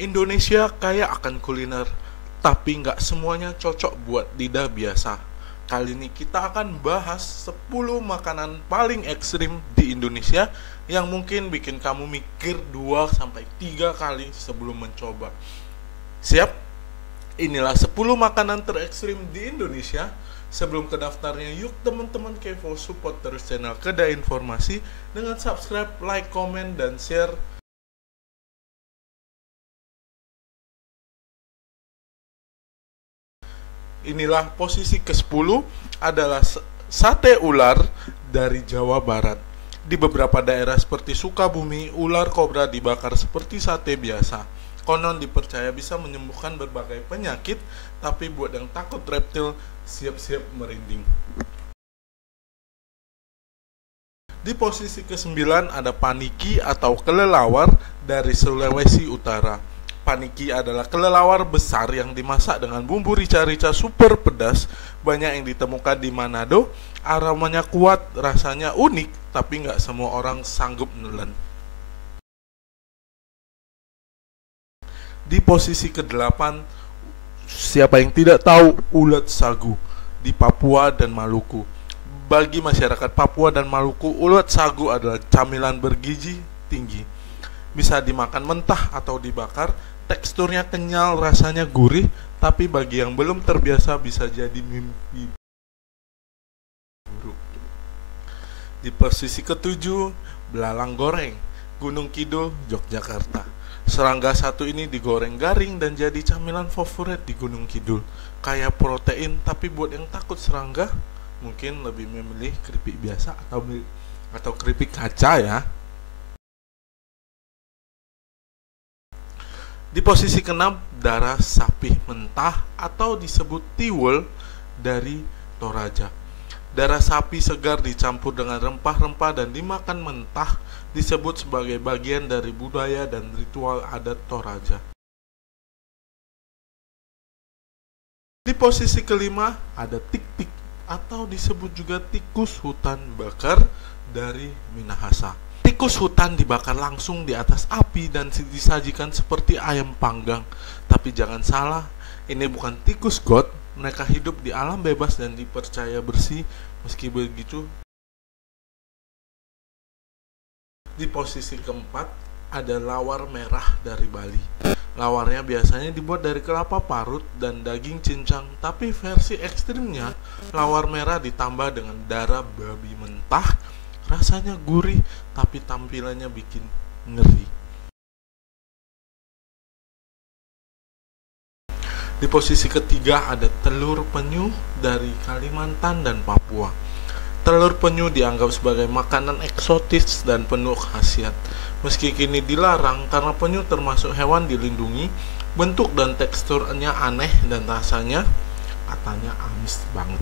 Indonesia kaya akan kuliner, tapi nggak semuanya cocok buat lidah biasa. Kali ini kita akan bahas 10 makanan paling ekstrim di Indonesia yang mungkin bikin kamu mikir 2 sampai 3 kali sebelum mencoba. Siap? Inilah 10 makanan terekstrim di Indonesia. Sebelum ke daftarnya, yuk teman-teman Kevo support terus channel Kedai Informasi dengan subscribe, like, komen, dan share. Inilah posisi ke-10 adalah sate ular dari Jawa Barat. Di beberapa daerah seperti Sukabumi, ular kobra dibakar seperti sate biasa. Konon dipercaya bisa menyembuhkan berbagai penyakit, tapi buat yang takut reptil, siap-siap merinding. Di posisi ke-9 ada paniki atau kelelawar dari Sulawesi Utara. Paniki adalah kelelawar besar yang dimasak dengan bumbu rica-rica super pedas, banyak yang ditemukan di Manado. Aromanya kuat, rasanya unik, tapi nggak semua orang sanggup nelen. Di posisi ke-8, siapa yang tidak tahu ulat sagu di Papua dan Maluku. Bagi masyarakat Papua dan Maluku, ulat sagu adalah camilan bergizi tinggi. Bisa dimakan mentah atau dibakar, teksturnya kenyal, rasanya gurih, tapi bagi yang belum terbiasa bisa jadi mimpi buruk. Di posisi ke-7, belalang goreng, Gunung Kidul, Yogyakarta. Serangga satu ini digoreng garing dan jadi camilan favorit di Gunung Kidul. Kaya protein, tapi buat yang takut serangga, mungkin lebih memilih keripik biasa atau keripik kaca ya. Di posisi ke-6, darah sapi mentah atau disebut tiwul dari Toraja. Darah sapi segar dicampur dengan rempah-rempah dan dimakan mentah, disebut sebagai bagian dari budaya dan ritual adat Toraja. Di posisi ke-5 ada tik-tik atau disebut juga tikus hutan bakar dari Minahasa. Tikus hutan dibakar langsung di atas api dan disajikan seperti ayam panggang. Tapi jangan salah, ini bukan tikus got. Mereka hidup di alam bebas dan dipercaya bersih. Meski begitu, di posisi ke-4 ada lawar merah dari Bali. Lawarnya biasanya dibuat dari kelapa parut dan daging cincang, tapi versi ekstrimnya, lawar merah ditambah dengan darah babi mentah. Rasanya gurih, tapi tampilannya bikin ngeri. Di posisi ketiga ada telur penyu dari Kalimantan dan Papua. Telur penyu dianggap sebagai makanan eksotis dan penuh khasiat. Meski kini dilarang karena penyu termasuk hewan dilindungi, bentuk dan teksturnya aneh dan rasanya katanya amis banget.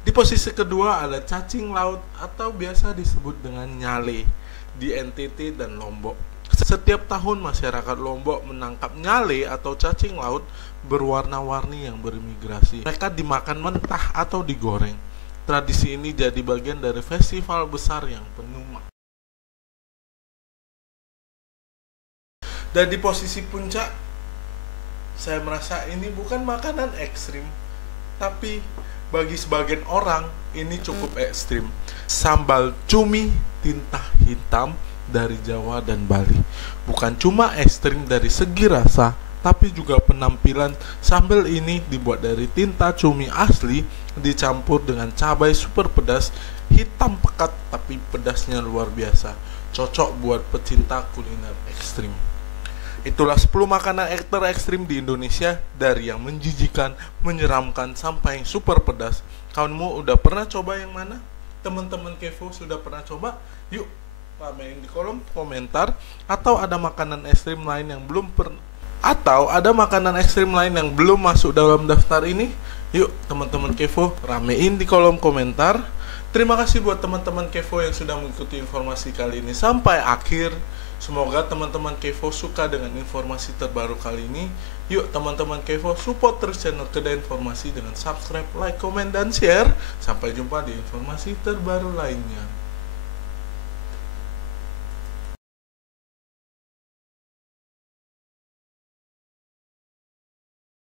Di posisi kedua ada cacing laut atau biasa disebut dengan nyale di NTT dan Lombok. Setiap tahun masyarakat Lombok menangkap nyale atau cacing laut berwarna-warni yang bermigrasi. Mereka dimakan mentah atau digoreng. Tradisi ini jadi bagian dari festival besar yang penuh makna. Dan di posisi puncak, saya merasa ini bukan makanan ekstrim, tapi bagi sebagian orang ini cukup ekstrim. Sambal cumi tinta hitam dari Jawa dan Bali. Bukan cuma ekstrim dari segi rasa, tapi juga penampilan. Sambal ini dibuat dari tinta cumi asli dicampur dengan cabai super pedas, hitam pekat tapi pedasnya luar biasa. Cocok buat pecinta kuliner ekstrim. Itulah 10 makanan ekstrim di Indonesia, dari yang menjijikan, menyeramkan, sampai yang super pedas. Kamu udah pernah coba yang mana? Teman-teman Kevo sudah pernah coba? Yuk, ramein di kolom komentar. Atau ada makanan ekstrim lain yang belum masuk dalam daftar ini? Yuk, teman-teman Kevo, ramein di kolom komentar. Terima kasih buat teman-teman Kevo yang sudah mengikuti informasi kali ini sampai akhir. Semoga teman-teman Kevo suka dengan informasi terbaru kali ini. Yuk teman-teman Kevo, support terus channel Kedai Informasi dengan subscribe, like, komen, dan share. Sampai jumpa di informasi terbaru lainnya.